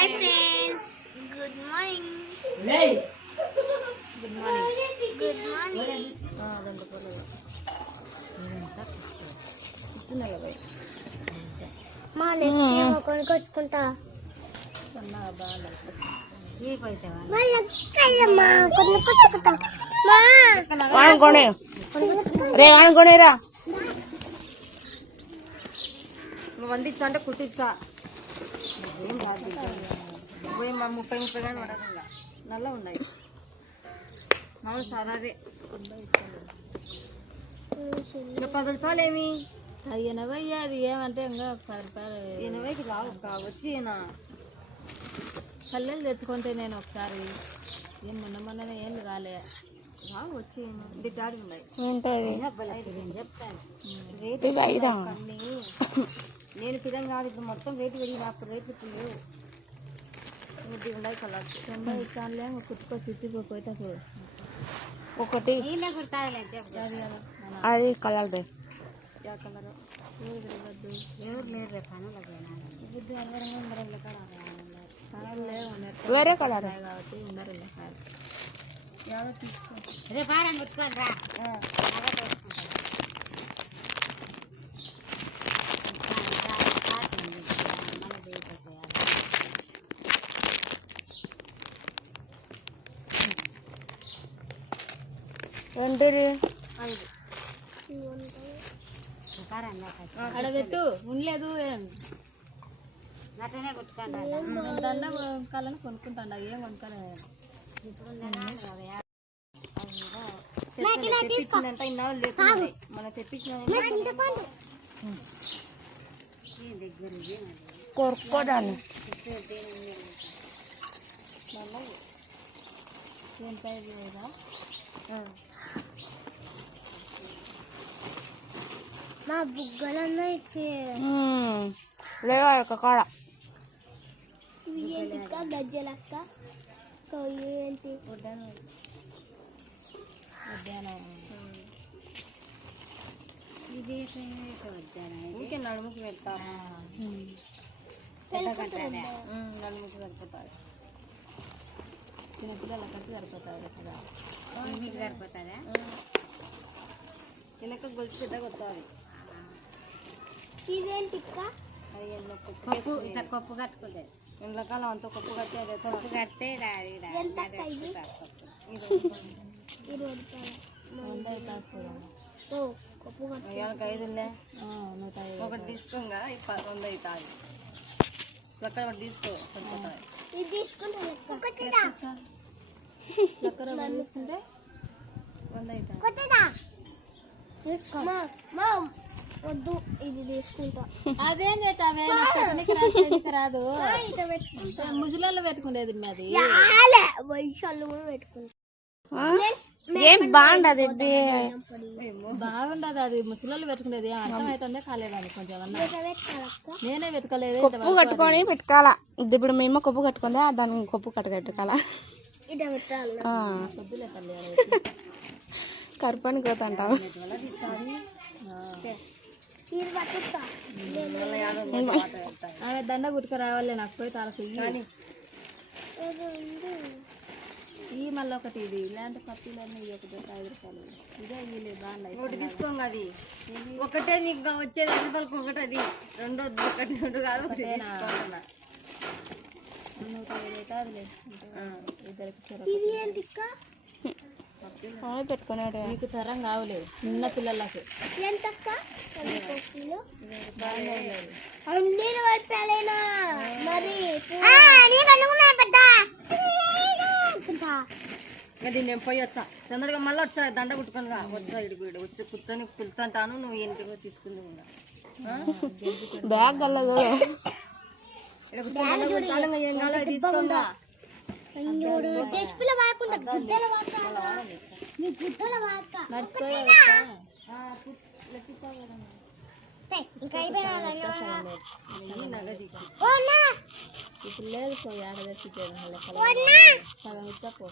Hi friends, good morning. Good morning. Good morning. మా లెక్క కొనుక్కొచ్చుకుంటా కొనేరా వందిచ్చా అంటే కుట్టించా ఏం రాదు పోయి మా 30 కానీ పడకుండా నల్ల ఉన్నాయి మామూలు సాదాదే 10 రూపాయలు ఏమి 80 అది ఏమంటే ఇంకా 10 రూపాయలు 80కి రావు వచ్చి పల్లెలు తెచ్చుకుంటే నేను ఒకసారి ఏం మొన్ననే ఏం కాలే రావు వచ్చి దిగాడి ఉన్నాయి చెప్తాను నేను పిల్లలు కాదు ఇప్పుడు మొత్తం రేటు పెరిగింది అప్పుడు రేట్లు ఇప్పుడు లేవు ఇది ఉన్నాయి కలర్స్ ఇస్తానులే కుట్టుకొని తెచ్చిపోయేటప్పుడు ఒకటి అది కలర్ బే కలర్ ఎవరు లేరు కలర్ లేవు వేరే కలర్ కాబట్టి ఉండరు ఎవరో తీసుకో అడబెట్టు ఉండలేదు దండ కాలని కొనుక్కుంటాను ఏం కొనుక్కోలేదు తెప్పించిందంట ఇన్నాళ్ళు లేకుండా మన తెప్పించిన కొరుక్కోడాన్ని మా బుగ్గలన్నా లేవా యొక్క కాడ ఇవి ఏంటి గజ్జలక్క ఏంటి ఇంకే నడుముకి పెడతా నడుముకి సరిపోతాయి చిన్నపిల్లల కట్టి సరిపోతాయి కదా సరిపోతాయా వెనక గొలుసు పెద్దగా వస్తుంది ఇదేంటి కొప్పు కట్టుకుంటే ఎండాకాలం అంతా కొప్పు కట్టి కొప్పు కట్టే 5 ఒకటి తీసుకోగా 100 అవుతుంది లెక్క ఒకటి తీసుకో తీసుకుంటే 100 వద్దు ఇది తీసుకుంటా అదేం రాదు ముజులలో పెట్టుకునేది అది వైశాలు కూడా పెట్టుకుంటా ఏం బాగుండదు బాగుండదు అది ముసలి పెట్టుకునేది అర్థమవుతుందే కాలేదని కొంచెం నేనే పెట్టుకోలేదు కొప్పు కట్టుకొని పెట్టుకోవాలా ఇప్పుడు మేము కొప్పు కట్టుకుందా దాన్ని కొప్పు కట్టుకోవాలా కరుపని కోతంటావు ఆమె దండ గుట్టుకు రావాలి నాకు పోయి తాళకు ఈ మళ్ళీ ఒకటి ఇది ఇలాంటి పప్పులన్నీ 5 రూపాయలు ఇదే ఇవి బాగున్నాయి ఒకటి తీసుకోండి అది ఒకటే నీకు వచ్చేది 5 రూపాయలకి ఒకటి అది రెండో ఒకటి రెండు కాదు ఒకటి తీసుకోవాలన్నా 105 పెట్టుకున్నాడు మీకు తరం కావలేదు నిన్న పిల్లలకి అది నేను పోయి వచ్చా తొందరగా మళ్ళీ వచ్చా దండ కుట్టుకొని వచ్చా ఇడికి వచ్చి కూర్చొని పిలుతుంటాను నువ్వు ఎందుకు తీసుకుంది బ్యాగ్ కలదు తీసుకోంగా ఇప్పుడు లేదు సగం ఇచ్చా పో